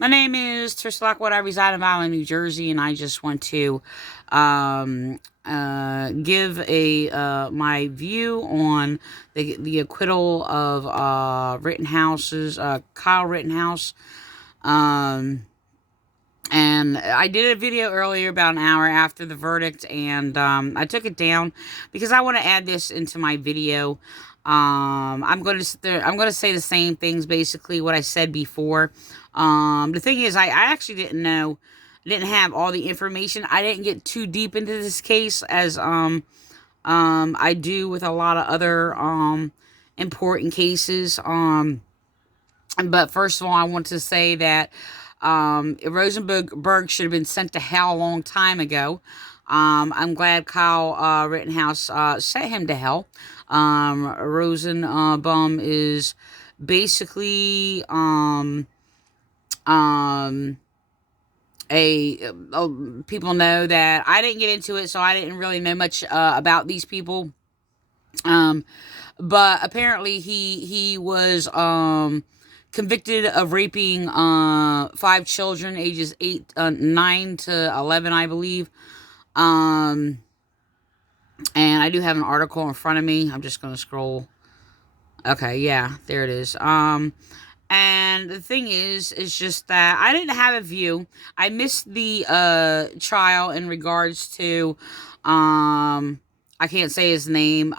My name is Trish Lockwood. I reside in Valley, New Jersey, and I just want to give a my view on the acquittal of Kyle Rittenhouse. Um, and I did a video earlier about an hour after the verdict, and I took it down because I want to add this into my video. I'm going to I'm going to say the same things, basically what I said before. The thing is, I actually didn't have all the information. I didn't get too deep into this case as I do with a lot of other important cases. But first of all, I want to say that Rosenberg should have been sent to hell a long time ago. I'm glad Kyle Rittenhouse sent him to hell. Rosenbaum is basically um, people know that I didn't get into it, so I didn't really know much about these people. Um, but apparently he was convicted of raping 5 children, ages 9 to 11, I believe. And I do have an article in front of me. I'm just gonna scroll. Okay, yeah, there it is. And the thing is just that I didn't have a view. I missed the trial in regards to I can't say his name.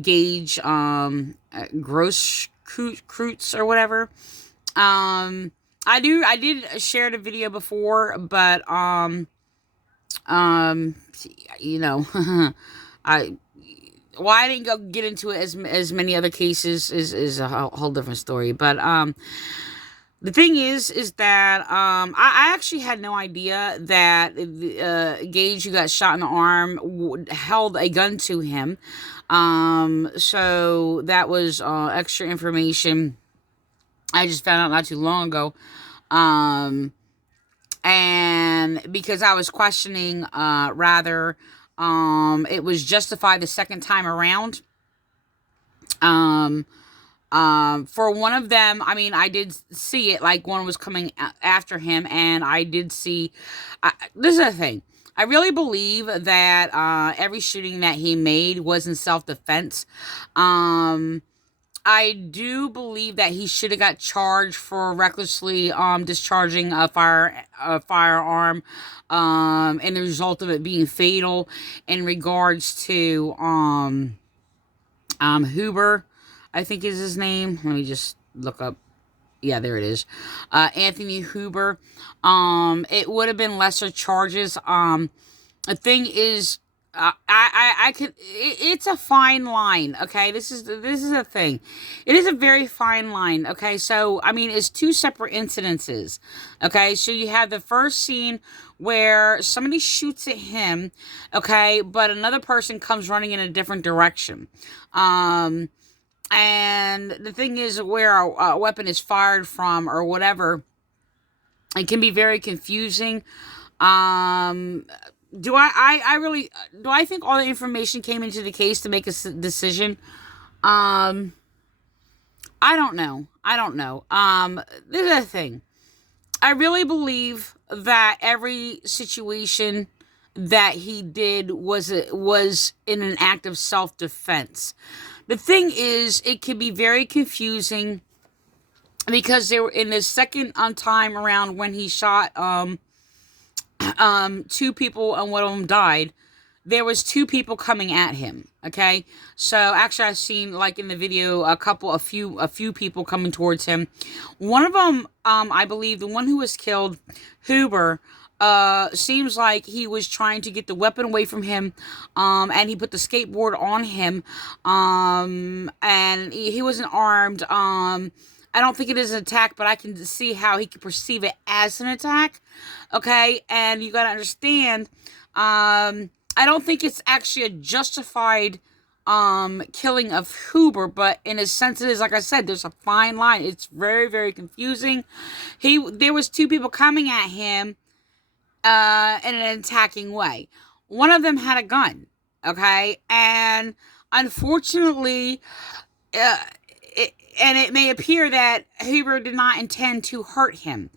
Gage Gross Croots or whatever. I did share the video before, but um you know, I why I didn't go get into it as many other cases is a whole different story. But the thing is that I actually had no idea that Gage, who got shot in the arm, held a gun to him. So that was extra information I just found out not too long ago. Um, and because I was questioning, rather, it was justified the second time around. Um, for one of them, I mean, I did see it, like one was coming after him, and I did see. This is the thing. I really believe that every shooting that he made was in self-defense. I do believe that he should have got charged for recklessly discharging a firearm, and the result of it being fatal in regards to Huber, I think is his name. Let me just look up. Yeah, there it is. Anthony Huber. It would have been lesser charges. The thing is, I could. It's a fine line. Okay, this is a thing. It is a very fine line. Okay, so I mean, it's two separate incidences. Okay, so you have the first scene where somebody shoots at him. Okay, but another person comes running in a different direction. And the thing is, where a weapon is fired from or whatever, it can be very confusing. Um, I really, do I think all the information came into the case to make a decision? Um, I don't know. I don't know. This is the thing. I really believe that every situation that he did was in an act of self-defense. The thing is, it can be very confusing because they were in the second time around when he shot two people and one of them died. There was two people coming at him. Okay, so actually, I've seen, like in the video, a few people coming towards him. One of them, I believe, the one who was killed, Huber, seems like he was trying to get the weapon away from him, and he put the skateboard on him, and he wasn't armed. I don't think it is an attack, but I can see how he could perceive it as an attack. Okay, and you gotta understand, I don't think it's actually a justified killing of Huber, but in a sense it is. Like I said, there's a fine line. It's very, very confusing. There was two people coming at him in an attacking way. One of them had a gun, okay? And unfortunately, uh, and it may appear that Huber did not intend to hurt him,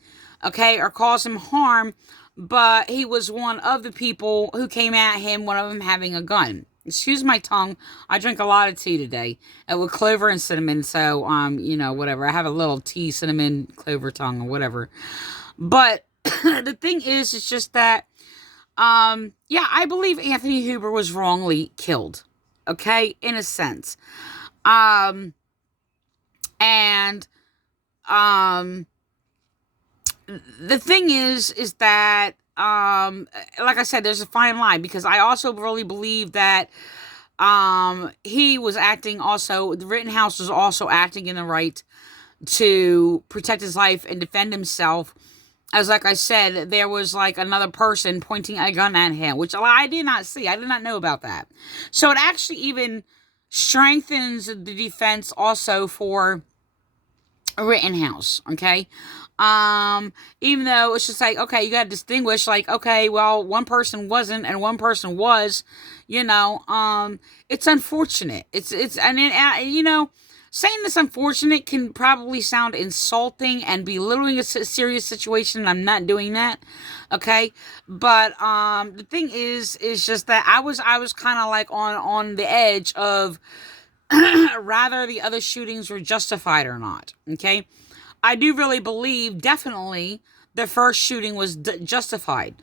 okay, or cause him harm, but he was one of the people who came at him, one of them having a gun. Excuse my tongue. I drink a lot of tea today with clover and cinnamon. So, whatever. I have a little tea, cinnamon, clover tongue or whatever. But the thing is, it's just that, yeah, I believe Anthony Huber was wrongly killed. Okay. In a sense. And, the thing is that, like I said, there's a fine line, because I also really believe that, he was acting also, the Rittenhouse was also acting in the right to protect his life and defend himself. As like I said, there was like another person pointing a gun at him, which I did not see. I did not know about that. So it actually even strengthens the defense also for Rittenhouse, okay? Even though it's just like, okay, you gotta distinguish, like, okay, well, one person wasn't and one person was, it's unfortunate. Saying this unfortunate can probably sound insulting and belittling a serious situation, and I'm not doing that, okay? But, the thing is just that I was kind of like on the edge of rather the other shootings were justified or not, okay? I do really believe, definitely, the first shooting was justified.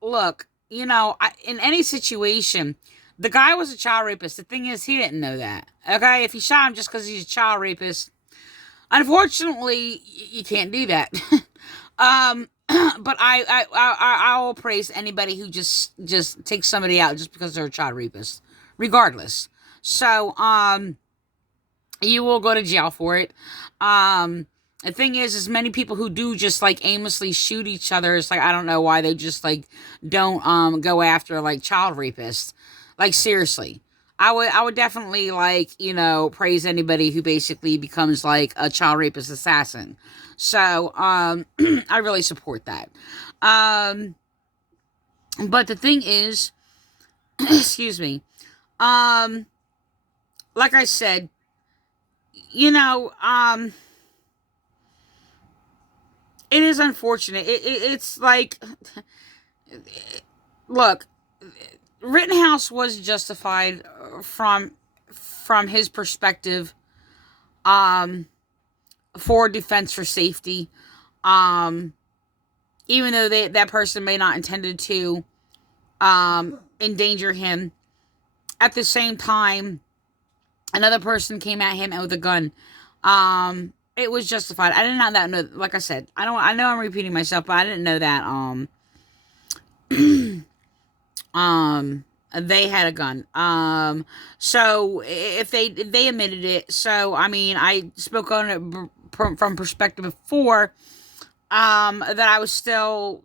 Look, in any situation, the guy was a child rapist. The thing is, he didn't know that, okay? If he shot him just because he's a child rapist, unfortunately, you can't do that. But I will praise anybody who just takes somebody out just because they're a child rapist, regardless. So, you will go to jail for it. The thing is many people who do just like aimlessly shoot each other, it's like, I don't know why they just like don't, go after like child rapists. Like, seriously. I would definitely like, praise anybody who basically becomes like a child rapist assassin. So, I really support that. But the thing is, excuse me, like I said, it is unfortunate. It's like, look, Rittenhouse was justified from his perspective, for defense, for safety, even though that person may not intended to endanger him. At the same time, another person came at him with a gun. It was justified. I did not know. Like I said, I know I'm repeating myself, but I didn't know that. They had a gun. So if they admitted it, so I mean, I spoke on it from perspective before, that I was still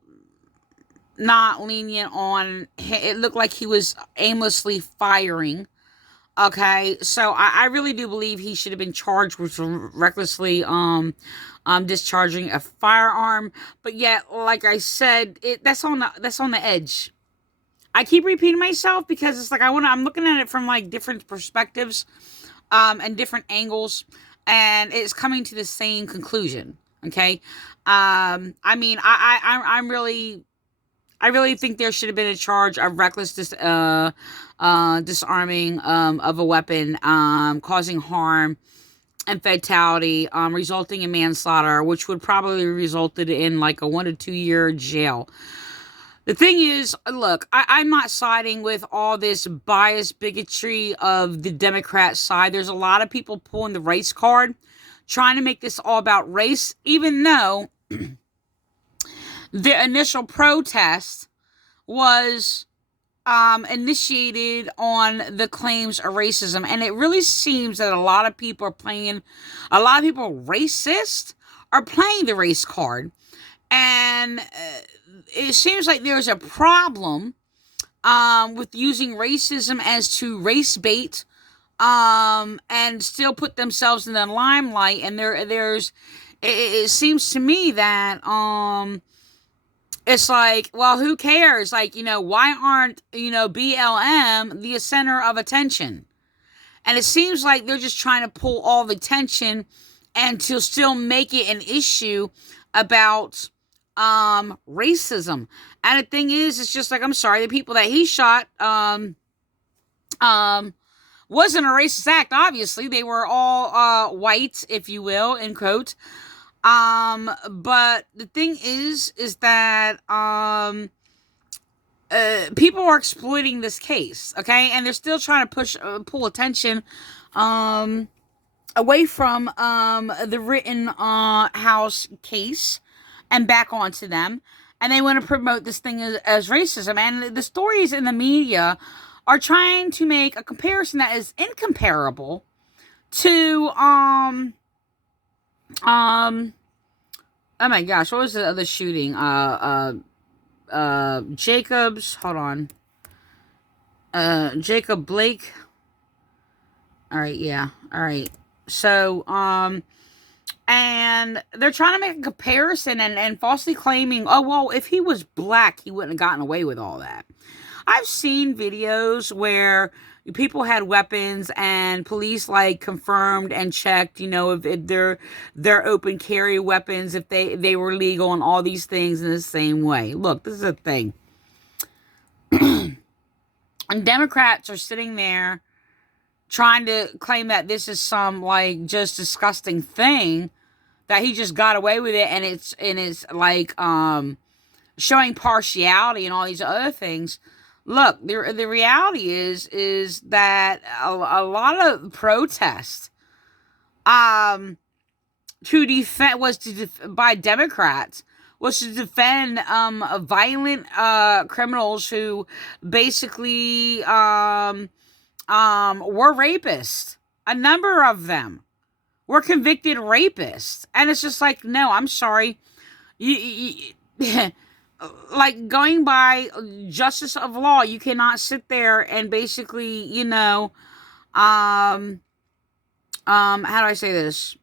not lenient on. It looked like he was aimlessly firing. Okay, so I really do believe he should have been charged with recklessly discharging a firearm. But yet, like I said, that's on the edge. I keep repeating myself because it's like I'm looking at it from like different perspectives, and different angles, and it's coming to the same conclusion. Okay, I mean, I really think there should have been a charge of reckless disarming of a weapon, causing harm and fatality, resulting in manslaughter, which would probably resulted in like a 1 to 2 year jail. The thing is, look, I'm not siding with all this bias bigotry of the Democrat side. There's a lot of people pulling the race card, trying to make this all about race, even though the initial protest was initiated on the claims of racism. And it really seems that a lot of people racist are playing the race card. And it seems like there's a problem with using racism as to race bait, and still put themselves in the limelight. And it seems to me that it's like, well, who cares? Like, why aren't, BLM the center of attention? And it seems like they're just trying to pull all the attention and to still make it an issue about racism. And the thing is, it's just like, I'm sorry, the people that he shot um wasn't a racist act. Obviously, they were all white, if you will, in quote. But the thing is that people are exploiting this case, okay, and they're still trying to pull attention away from the Rittenhouse case and back onto them, and they want to promote this thing as racism. And the stories in the media are trying to make a comparison that is incomparable to oh my gosh, what was the other shooting? Jacobs, hold on. Jacob Blake. All right, yeah. All right. So, and they're trying to make a comparison and falsely claiming, oh, well, if he was black, he wouldn't have gotten away with all that. I've seen videos where people had weapons and police like confirmed and checked, if they're open carry weapons, if they were legal and all these things in the same way. Look, this is a thing. And Democrats are sitting there trying to claim that this is some like just disgusting thing that he just got away with it, and it's like showing partiality and all these other things. Look, the reality is that a lot of protest by Democrats was to defend violent criminals who basically were rapists. A number of them were convicted rapists, and it's just like, no, I'm sorry, you like going by justice of law, you cannot sit there and basically, how do I say this?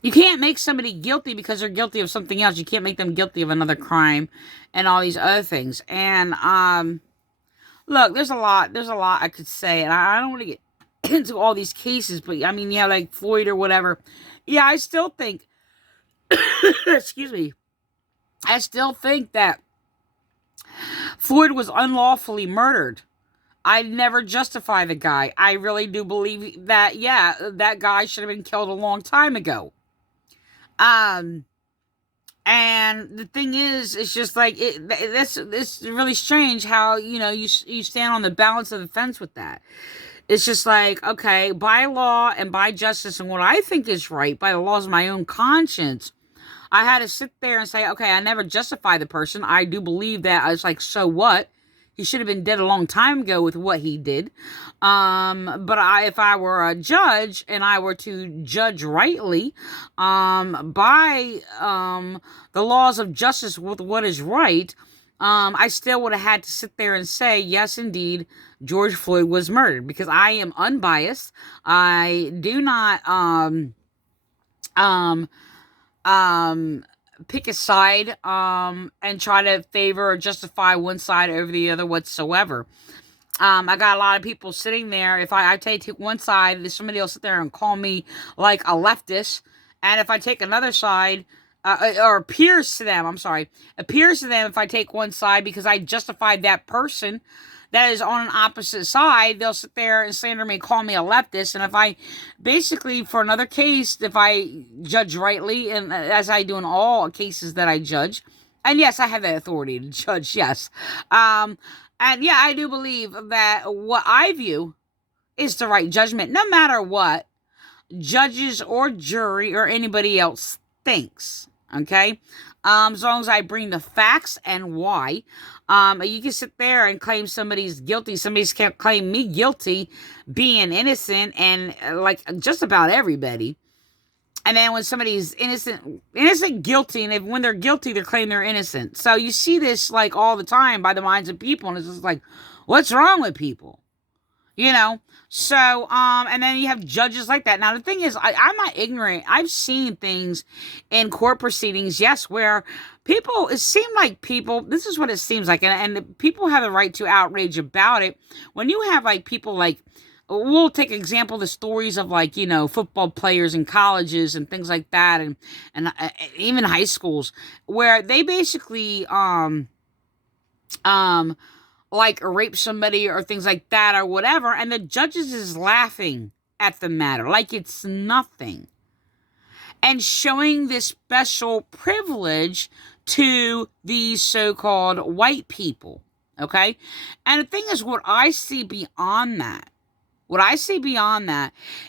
You can't make somebody guilty because they're guilty of something else. You can't make them guilty of another crime and all these other things. And look, there's a lot I could say, and I don't want to get into all these cases, but I mean, yeah, like Floyd or whatever. Yeah, I still think, excuse me, I still think that Floyd was unlawfully murdered. I never justify the guy. I really do believe that, yeah, that guy should have been killed a long time ago. And the thing is, it's just like, this really strange how, you stand on the balance of the fence with that. It's just like, okay, by law and by justice and what I think is right, by the laws of my own conscience, I had to sit there and say, okay, I never justify the person. I do believe that. I was like, so what? He should have been dead a long time ago with what he did. But if I were a judge and I were to judge rightly by the laws of justice with what is right, I still would have had to sit there and say, yes, indeed, George Floyd was murdered, because I am unbiased. I do not pick a side and try to favor or justify one side over the other whatsoever. I got a lot of people sitting there. If I take one side, somebody will sit there and call me like a leftist. And if I take another side, appears to them if I take one side because I justified that person that is on an opposite side, they'll sit there and slander me, call me a leftist. And if I basically, for another case, if I judge rightly, and as I do in all cases that I judge, and yes, I have the authority to judge, yes. And yeah, I do believe that what I view is the right judgment, no matter what judges or jury or anybody else thinks. Okay? As long as I bring the facts and why. You can sit there and claim somebody's guilty. Somebody's can't claim me guilty being innocent, and like just about everybody. And then when somebody's innocent, guilty, and when they're guilty, they claim they're innocent. So you see this like all the time by the minds of people, and it's just like, what's wrong with people? you know. So and then you have judges like that. Now the thing is, I'm not ignorant. I've seen things in court proceedings, yes, where people, it seemed like people, this is what it seems like, and people have the right to outrage about it. When you have like people like, we'll take example the stories of like, you know, football players in colleges and things like that, and even high schools, where they basically um like rape somebody or things like that or whatever, and the judges is laughing at the matter like it's nothing, and showing this special privilege to these so-called white people. Okay. And the thing is, what I see beyond that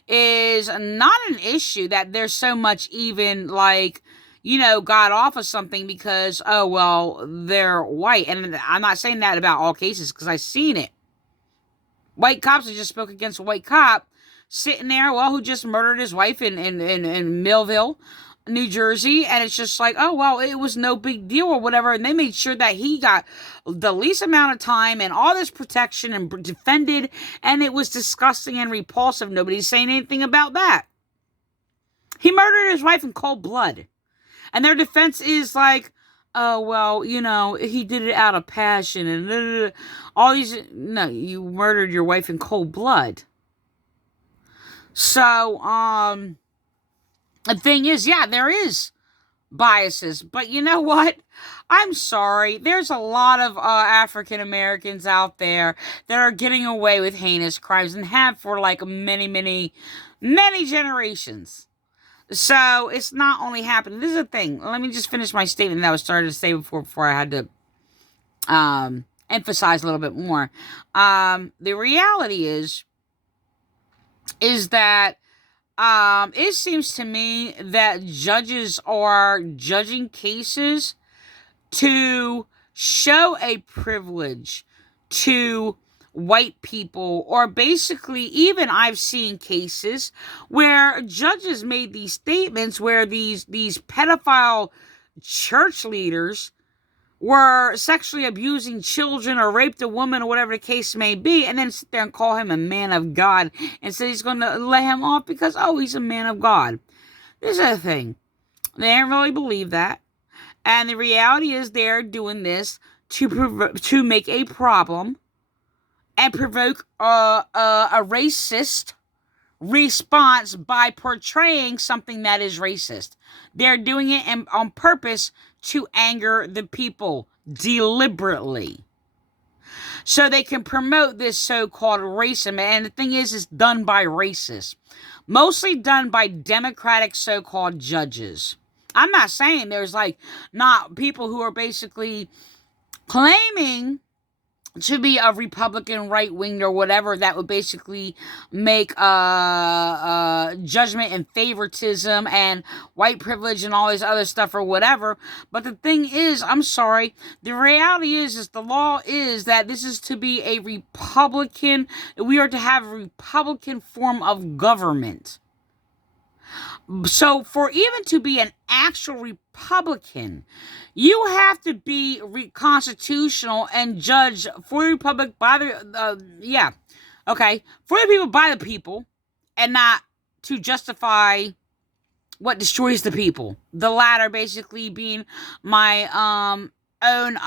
is not an issue that there's so much even like, you know, got off of something because, oh, well, they're white. And I'm not saying that about all cases because I've seen it. White cops have just spoke against a white cop sitting there, well, who just murdered his wife in Millville, New Jersey. And it's just like, oh, well, it was no big deal or whatever. And they made sure that he got the least amount of time and all this protection and defended. And it was disgusting and repulsive. Nobody's saying anything about that. He murdered his wife in cold blood. And their defense is like, oh, well, you know, he did it out of passion and all these. No, you murdered your wife in cold blood. So, the thing is, yeah, there is biases, but you know what? I'm sorry. There's a lot of African Americans out there that are getting away with heinous crimes and have for like many, many, many generations. So it's not only happening. This is the thing. Let me just finish my statement that I was starting to say before I had to emphasize a little bit more. The reality is that it seems to me that judges are judging cases to show a privilege to white people, or basically, even I've seen cases where judges made these statements where these pedophile church leaders were sexually abusing children or raped a woman or whatever the case may be, and then sit there and call him a man of God and say he's going to lay him off because, oh, he's a man of God. This is the thing. They don't really believe that. And the reality is they're doing this to make a problem and provoke a racist response by portraying something that is racist. They're doing it on purpose to anger the people deliberately, so they can promote this so-called racism. And the thing is, it's done by racists, mostly done by Democratic so-called judges. I'm not saying there's like not people who are basically claiming to be a Republican right wing or whatever that would basically make judgment and favoritism and white privilege and all this other stuff or whatever. But the thing is, I'm sorry, the reality is the law is that this is to be a Republican, we are to have a Republican form of government. So for even to be an actual Republican, you have to be constitutional and judge for the Republic by the, for the people by the people, and not to justify what destroys the people. The latter basically being my own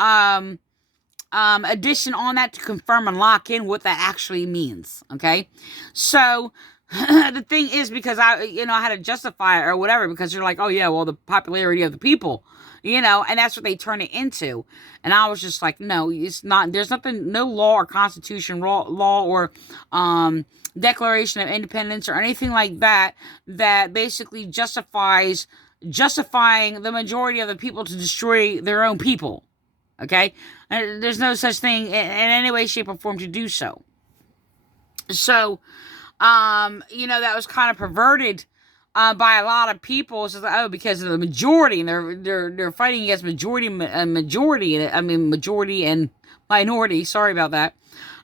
addition on that to confirm and lock in what that actually means. Okay, so the thing is, because I had to justify it or whatever, because you're like, oh yeah, well, the popularity of the people, and that's what they turn it into. And I was just like, no, it's not. There's nothing, no law or constitution, law or Declaration of Independence or anything like that basically justifying the majority of the people to destroy their own people. Okay, and there's no such thing in any way, shape, or form to do so. So, that was kind of perverted by a lot of people. So, because of the majority, and they're fighting against majority and minority. Sorry about that.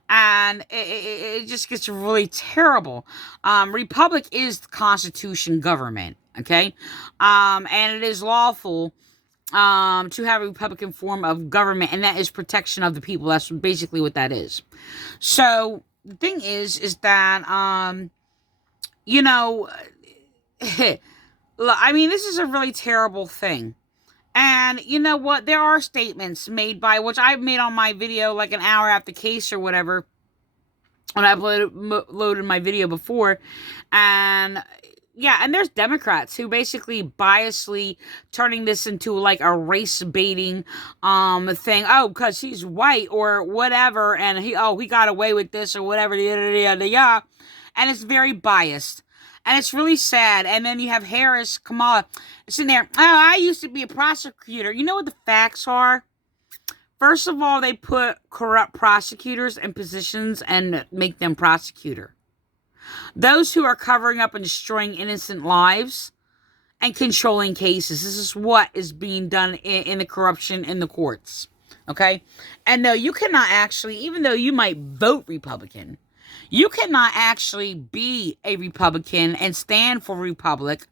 And it just gets really terrible. Republic is the Constitution government, okay? And it is lawful to have a Republican form of government, and that is protection of the people. That's basically what that is. So, the thing is that, you know, I mean, this is a really terrible thing. And you know what? There are statements made by, which I made on my video like an hour after case or whatever, when I loaded my video before. And yeah, and there's Democrats who basically biasly turning this into like a race baiting thing. Oh, because he's white or whatever, and he got away with this or whatever, yeah. And it's very biased. And it's really sad. And then you have Harris, Kamala, sitting there. Oh, I used to be a prosecutor. You know what the facts are? First of all, they put corrupt prosecutors in positions and make them prosecutor. Those who are covering up and destroying innocent lives and controlling cases. This is what is being done in the corruption in the courts. Okay? And no, you cannot actually, even though you might vote Republican, you cannot actually be a Republican and stand for Republic,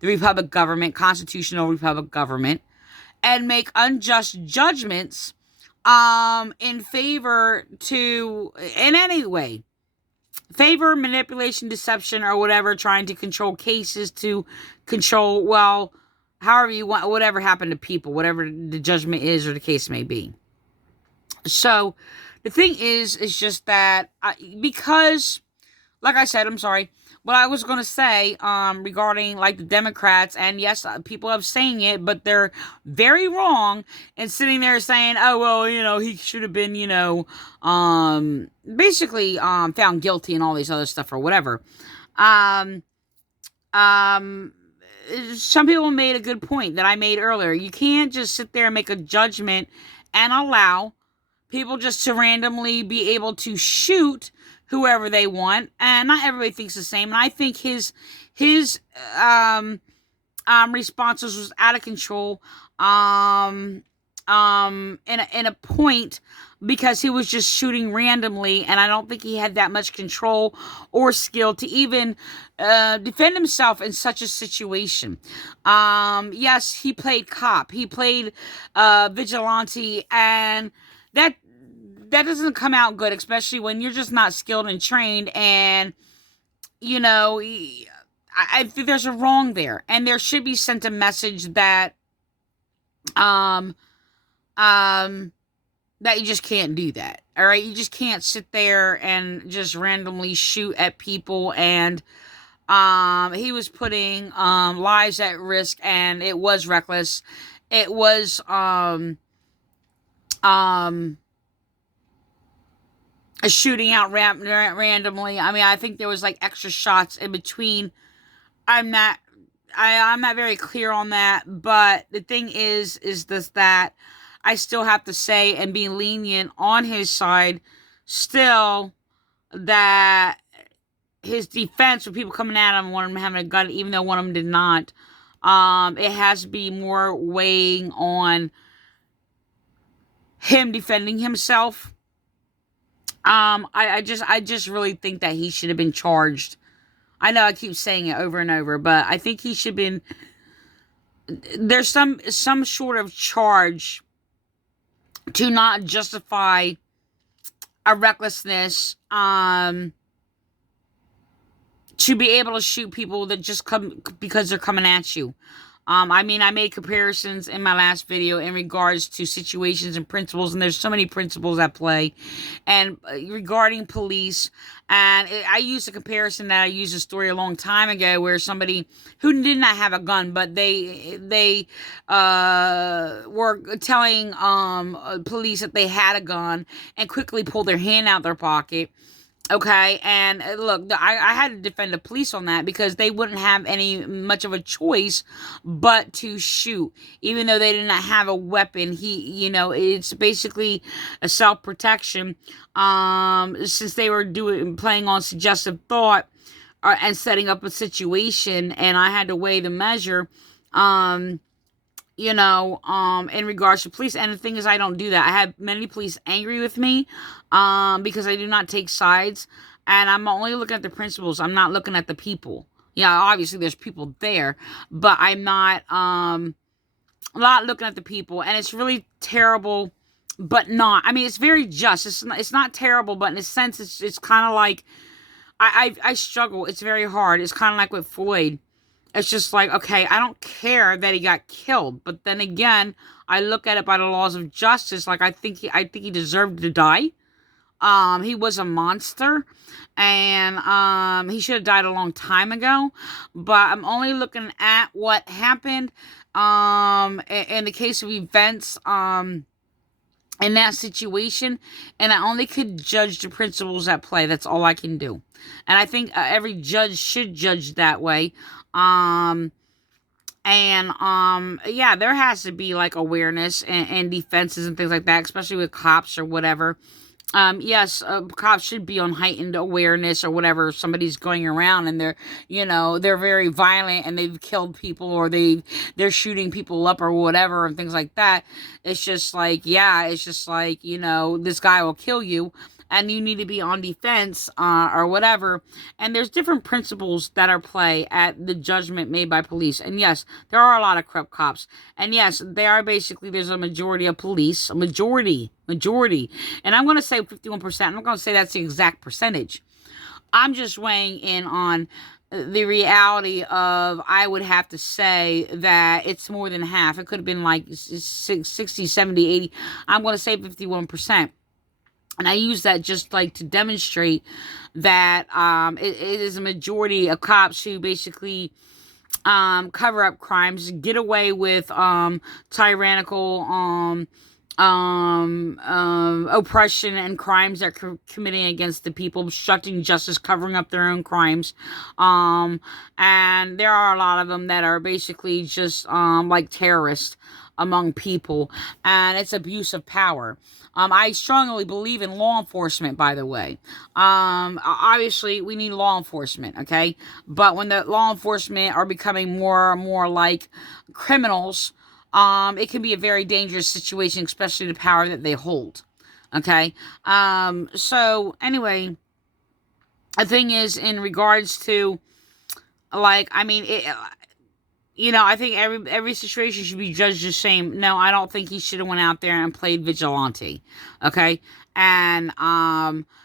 the Republic government, constitutional Republic government, and make unjust judgments in favor to, in any way, favor, manipulation, deception, or whatever, trying to control cases, to control, well, however you want, whatever happened to people, whatever the judgment is or the case may be. So the thing is just that because, like I said, I'm sorry, what I was going to say regarding like the Democrats, and yes, people have saying it, but they're very wrong and sitting there saying, oh, well, you know, he should have been, you know, basically found guilty and all these other stuff or whatever. Some people made a good point that I made earlier. You can't just sit there and make a judgment and allow people just to randomly be able to shoot whoever they want, and not everybody thinks the same. And I think his responses was out of control in a point, because he was just shooting randomly, and I don't think he had that much control or skill to even defend himself in such a situation. Yes, he played cop, he played vigilante, and that doesn't come out good, especially when you're just not skilled and trained. And, you know, I think there's a wrong there. And there should be sent a message that, that you just can't do that. All right. You just can't sit there and just randomly shoot at people. And, he was putting, lives at risk, and it was reckless. It was, a shooting out randomly. I mean, I think there was like extra shots in between. I'm not very clear on that, but the thing is this, that I still have to say and be lenient on his side still, that his defense for people coming at him, one of them having a gun, even though one of them did not, it has to be more weighing on him defending himself. I just really think that he should have been charged. I know I keep saying it over and over, but I think he should have been, there's some sort of charge to not justify a recklessness, to be able to shoot people that just come because they're coming at you. I mean, I made comparisons in my last video in regards to situations and principles, and there's so many principles at play. And regarding police, and I used a comparison that I used a story a long time ago, where somebody who did not have a gun, but they were telling police that they had a gun, and quickly pulled their hand out their pocket. Okay, and look, I had to defend the police on that, because they wouldn't have any much of a choice but to shoot, even though they did not have a weapon. You know, it's basically a self-protection, since they were playing on suggestive thought, and setting up a situation, and I had to weigh the measure, you know, in regards to police. And the thing is, I don't do that. I have many police angry with me, because I do not take sides, and I'm only looking at the principles. I'm not looking at the people. Yeah, obviously there's people there, but I'm not looking at the people. And it's really terrible but not. I mean, it's very just. It's not terrible, but in a sense, it's kind of like I struggle. It's very hard. It's kind of like with Floyd. It's just like, okay, I don't care that he got killed, but then again, I look at it by the laws of justice. Like I think he deserved to die. He was a monster, and he should have died a long time ago. But I'm only looking at what happened. In the case of events, in that situation, and I only could judge the principles at play. That's all I can do, and I think every judge should judge that way. Um, yeah, there has to be like awareness and defenses and things like that, especially with cops or whatever. Yes, cops should be on heightened awareness or whatever. If somebody's going around and they're very violent and they've killed people or they're shooting people up or whatever and things like that. It's just like, yeah, it's just like, this guy will kill you and you need to be on defense, or whatever. And there's different principles that are play at the judgment made by police. And yes, there are a lot of corrupt cops. And yes, there's a majority of police, a majority. And I'm going to say 51%. I'm not going to say that's the exact percentage. I'm just weighing in on the reality of, I would have to say that it's more than half. It could have been like 60, 70, 80. I'm going to say 51%. And I use that just like to demonstrate that it is a majority of cops who basically cover up crimes, get away with tyrannical oppression and crimes they're committing against the people, obstructing justice, covering up their own crimes. And there are a lot of them that are basically just like terrorists among people, and it's abuse of power. I strongly believe in law enforcement, by the way. Obviously, we need law enforcement, okay? But when the law enforcement are becoming more and more like criminals, it can be a very dangerous situation, especially the power that they hold, okay? So, anyway, the thing is, in regards to, like, I mean, I think every situation should be judged the same. No, I don't think he should have went out there and played vigilante, okay? And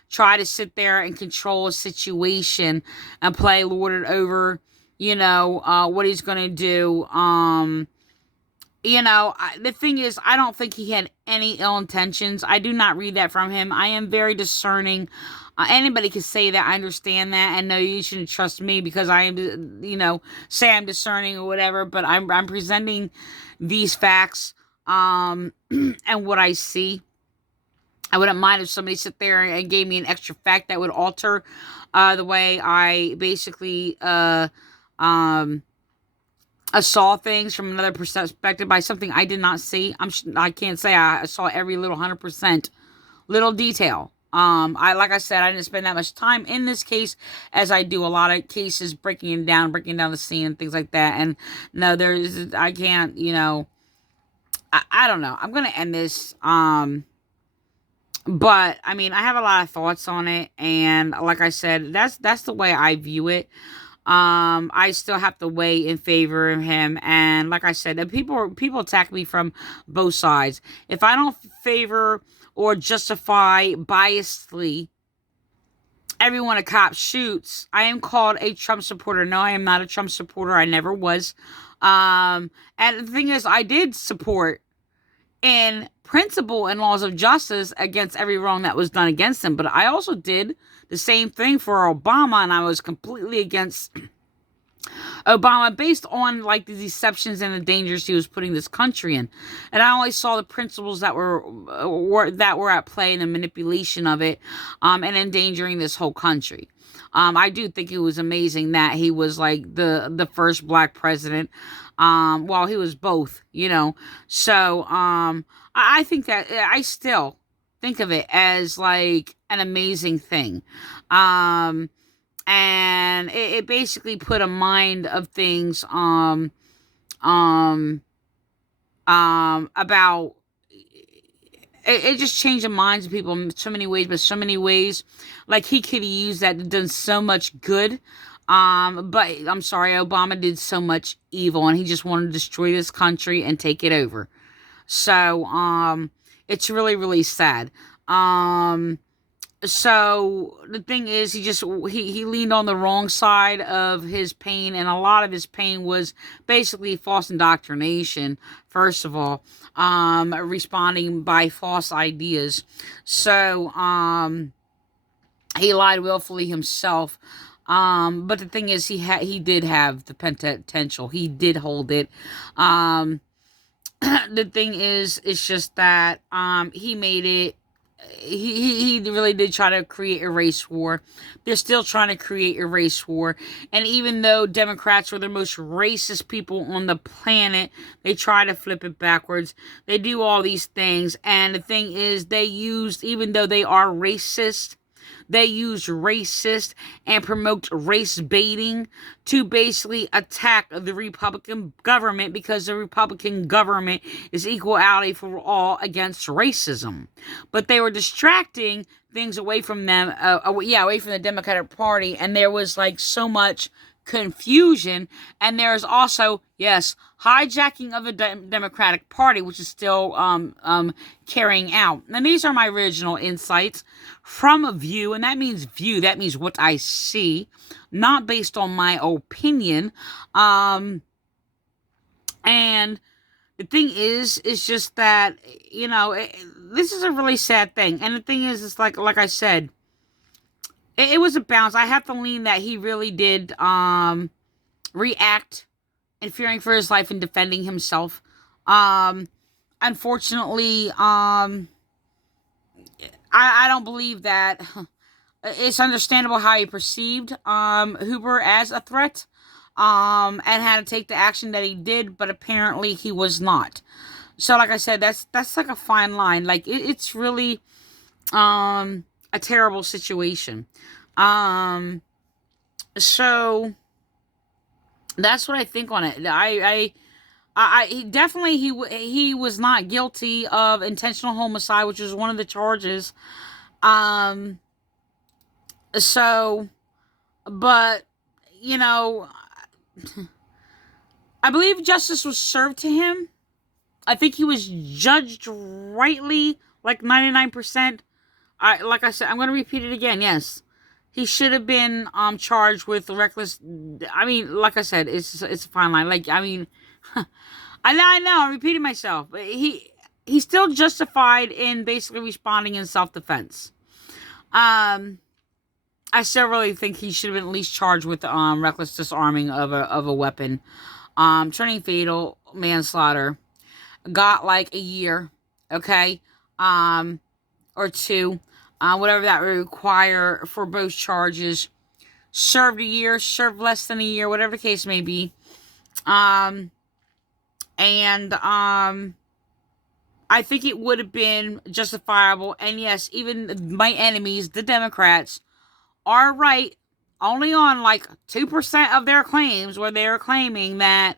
try to sit there and control a situation and play lord it over, what he's going to do. The thing is, I don't think he had any ill intentions. I do not read that from him. I am very discerning. Anybody can say that. I understand that. And no, you shouldn't trust me because I am, say I'm discerning or whatever. But I'm presenting these facts and what I see. I wouldn't mind if somebody sit there and gave me an extra fact that would alter the way I basically I saw things from another perspective by something I did not see. I can't say I saw every little 100% little detail. Like I said, I didn't spend that much time in this case as I do a lot of cases breaking down the scene and things like that. And no, I can't, I don't know. I'm going to end this. But I mean, I have a lot of thoughts on it. And like I said, that's the way I view it. I still have to weigh in favor of him. And like I said, people attack me from both sides. If I don't favor or justify biasedly everyone a cop shoots, I am called a Trump supporter. No, I am not a Trump supporter. I never was. And the thing is, I did support in principle and laws of justice against every wrong that was done against him. But I also did the same thing for Obama, and I was completely against Obama based on like the deceptions and the dangers he was putting this country in. And I only saw the principles that were at play in the manipulation of it, and endangering this whole country. I do think it was amazing that he was like the first black president. Well, he was both, So, I think that I still think of it as like an amazing thing. And it basically put a mind of things, about it just changed the minds of people in so many ways, but so many ways, like he could have used that and done so much good. But I'm sorry, Obama did so much evil and he just wanted to destroy this country and take it over. So, It's really, really sad. So the thing is, he leaned on the wrong side of his pain, and a lot of his pain was basically false indoctrination. First of all, responding by false ideas. So he lied willfully himself. But the thing is, he did have the potential. He did hold it. The thing is, it's just that he made it. He really did try to create a race war. They're still trying to create a race war. And even though Democrats were the most racist people on the planet, they try to flip it backwards. They do all these things. And the thing is, even though they are racist, they use racist and promote race baiting to basically attack the Republican government, because the Republican government is equality for all against racism. But they were distracting things away from them, away from the Democratic Party, and there was like so much confusion, and there's also, yes, hijacking of the Democratic Party, which is still carrying out. And these are my original insights from a view, and that means what I see, not based on my opinion. And the thing is, it's just that, this is a really sad thing. And the thing is, it's like I said, it was a balance. I have to lean that he really did react in fearing for his life and defending himself. Unfortunately, I don't believe that. It's understandable how he perceived Hoover as a threat, and had to take the action that he did, but apparently he was not. So, like I said, that's like a fine line. Like it's really a terrible situation. So that's what I think on it. He definitely, he was not guilty of intentional homicide, which is one of the charges. So, but, I believe justice was served to him. I think he was judged rightly, like 99%. Like I said, I'm going to repeat it again. Yes, he should have been charged with reckless. I mean, like I said, it's a fine line. Like, I mean, I know I'm repeating myself, but he's still justified in basically responding in self-defense. I still really think he should have been at least charged with reckless disarming of a weapon, turning fatal, manslaughter. Got like a year, okay, or two, whatever that would require for both charges. Served a year, served less than a year, whatever the case may be. I think it would have been justifiable. And yes, even my enemies, the Democrats, are right only on like 2% of their claims, where they're claiming that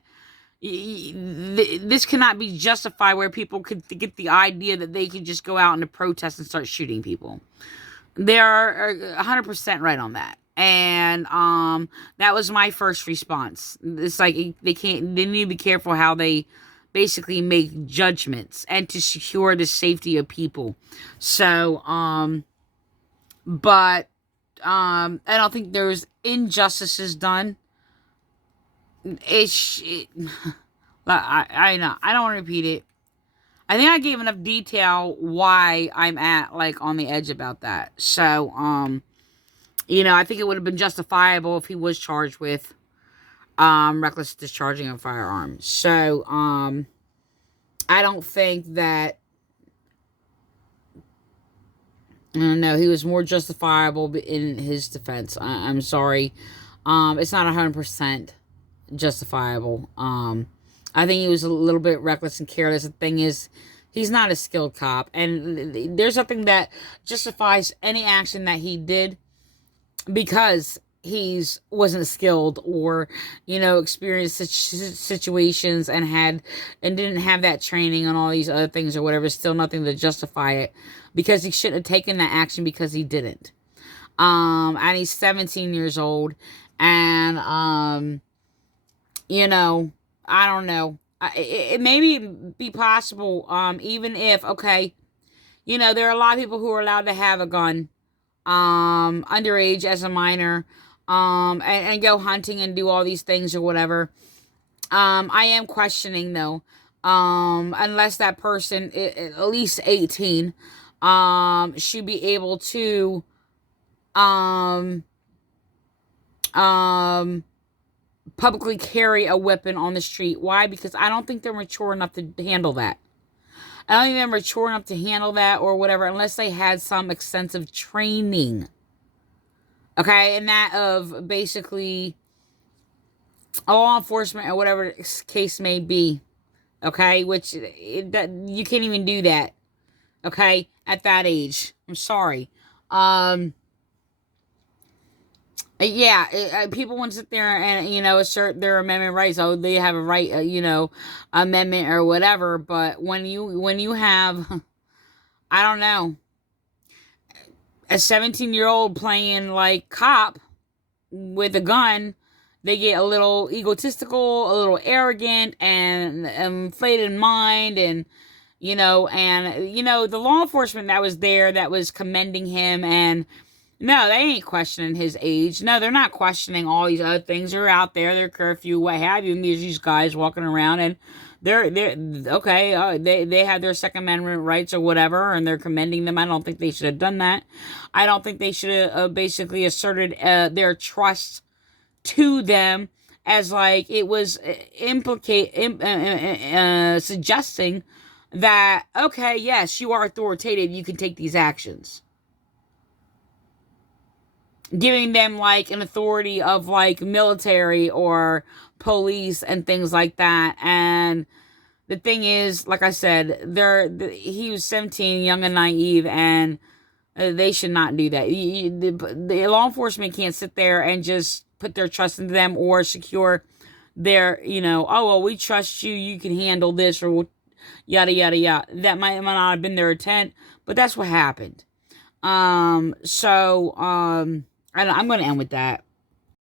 this cannot be justified, where people could get the idea that they could just go out into protest and start shooting people. They are 100% right on that. And that was my first response. It's like they need to be careful how they basically make judgments and to secure the safety of people. So but I don't think there's injustices done. I know, I don't want to repeat it. I think I gave enough detail why I'm at like on the edge about that. So I think it would have been justifiable if he was charged with reckless discharging of firearms. So I don't think that, I don't know, he was more justifiable in his defense. I'm sorry. It's not 100% justifiable. I think he was a little bit reckless and careless. The thing is, he's not a skilled cop, and there's something that justifies any action that he did, because he's wasn't skilled or experienced such situations and didn't have that training on all these other things or whatever. Still nothing to justify it, because he shouldn't have taken that action, because he didn't. And he's 17 years old, and I don't know. It maybe be possible, even if, okay, There are a lot of people who are allowed to have a gun, underage as a minor, and go hunting and do all these things or whatever. I am questioning though, unless that person at least 18, should be able to, um, um, publicly carry a weapon on the street. Why? Because I don't think they're mature enough to handle that. I don't think they're mature enough to handle that or whatever, unless they had some extensive training. Okay, and that of basically law enforcement or whatever case may be. Okay, which you can't even do that. Okay, at that age. I'm sorry. Yeah, people want to sit there and, assert their amendment rights. Oh, they have a right, amendment or whatever. But when you have, I don't know, a 17-year-old playing like cop with a gun, they get a little egotistical, a little arrogant, and inflated in mind, and the law enforcement that was there, that was commending him, and no, they ain't questioning his age. No, they're not questioning all these other things. They're out there, they're curfew, what have you, and there's these guys walking around, and they're okay. They have their Second Amendment rights or whatever, and they're commending them. I don't think they should have done that. I don't think they should have basically asserted their trust to them as like it was suggesting that, okay, yes, you are authoritative, you can take these actions, giving them like an authority of like military or police and things like that. And the thing is, like I said, he was 17, young and naive, and they should not do that. The law enforcement can't sit there and just put their trust into them or secure their, oh, well, we trust you, you can handle this, or yada, yada, yada. That might not have been their intent, but that's what happened. I'm going to end with that.